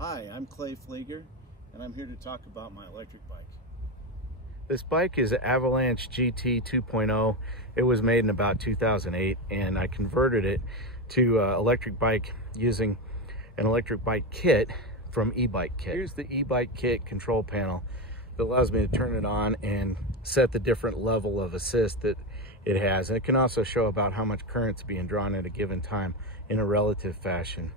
Hi, I'm Clay Flieger, and I'm here to talk about my electric bike. This bike is an Avalanche GT 2.0. It was made in about 2008, and I converted it to electric bike using an electric bike kit from eBike kit. Here's the eBike kit control panel that allows me to turn it on and set the different level of assist that it has. And it can also show about how much current's being drawn at a given time in a relative fashion.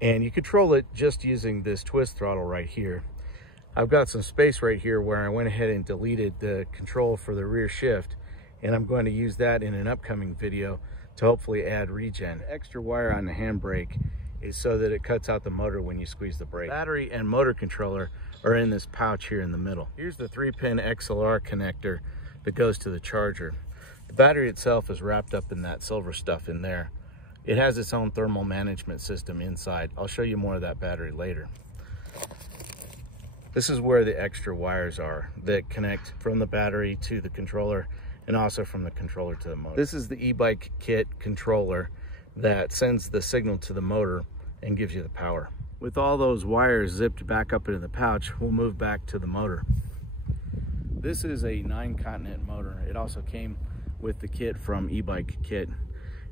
And you control it just using this twist throttle right here. I've got some space right here where I went ahead and deleted the control for the rear shift, and I'm going to use that in an upcoming video to hopefully add regen. The extra wire on the handbrake is so that it cuts out the motor when you squeeze the brake. Battery and motor controller are in this pouch here in the middle. Here's the 3-pin XLR connector that goes to the charger. The battery itself is wrapped up in that silver stuff in there. It has its own thermal management system inside. I'll show you more of that battery later. This is where the extra wires are that connect from the battery to the controller and also from the controller to the motor. This is the eBike kit controller that sends the signal to the motor and gives you the power. With all those wires zipped back up into the pouch, we'll move back to the motor. This is a 9-continent motor. It also came with the kit from eBike kit.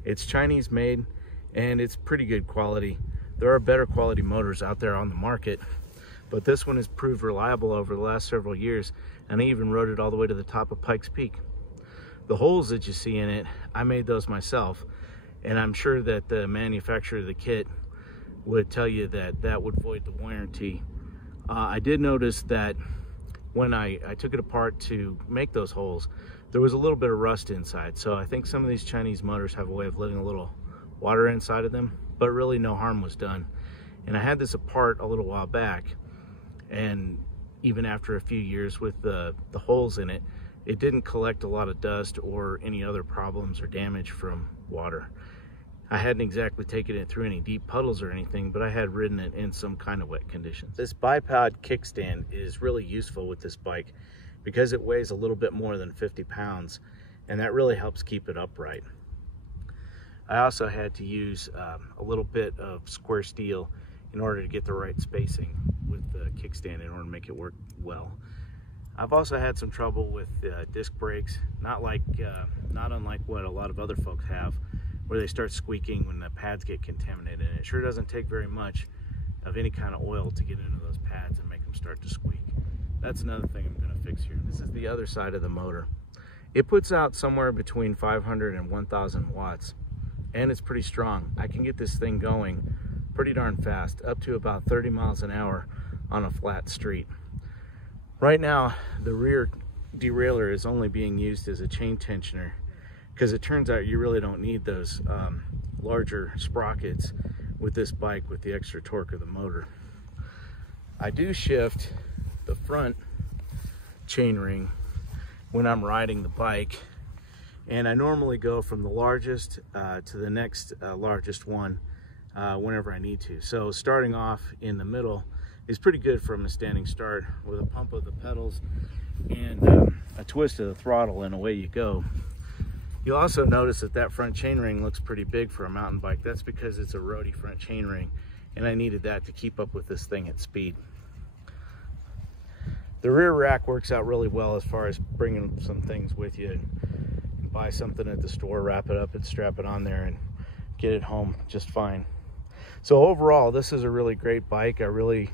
It's Chinese made and it's pretty good quality. There are better quality motors out there on the market, but this one has proved reliable over the last several years, and I even rode it all the way to the top of Pikes Peak. The holes that you see in it, I made those myself, and I'm sure that the manufacturer of the kit would tell you that that would void the warranty. I did notice that when I took it apart to make those holes, there was a little bit of rust inside. So I think some of these Chinese motors have a way of letting a little water inside of them, but really no harm was done. And I had this apart a little while back, and even after a few years with the holes in it, it didn't collect a lot of dust or any other problems or damage from water. I hadn't exactly taken it through any deep puddles or anything, but I had ridden it in some kind of wet conditions. This bipod kickstand is really useful with this bike because it weighs a little bit more than 50 pounds, and that really helps keep it upright. I also had to use a little bit of square steel in order to get the right spacing with the kickstand in order to make it work well. I've also had some trouble with disc brakes, not unlike what a lot of other folks have, where they start squeaking when the pads get contaminated. And it sure doesn't take very much of any kind of oil to get into those pads and make them start to squeak. That's another thing I'm going to fix here. This is the other side of the motor. It puts out somewhere between 500 and 1,000 watts, and it's pretty strong. I can get this thing going pretty darn fast, up to about 30 miles an hour on a flat street. Right now, the rear derailleur is only being used as a chain tensioner, because it turns out you really don't need those larger sprockets with this bike with the extra torque of the motor. I do shift the front chainring when I'm riding the bike, and I normally go from the largest to the next largest one whenever I need to. So starting off in the middle is pretty good from a standing start with a pump of the pedals and a twist of the throttle, and away you go. You'll also notice that that front chainring looks pretty big for a mountain bike. That's because it's a roadie front chainring, and I needed that to keep up with this thing at speed. The rear rack works out really well as far as bringing some things with you. You buy something at the store, wrap it up and strap it on there and get it home just fine. So overall, this is a really great bike. I really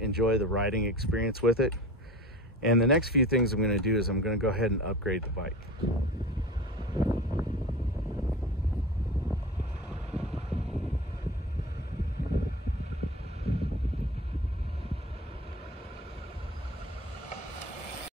enjoy the riding experience with it. And the next few things I'm going to do is I'm going to go ahead and upgrade the bike.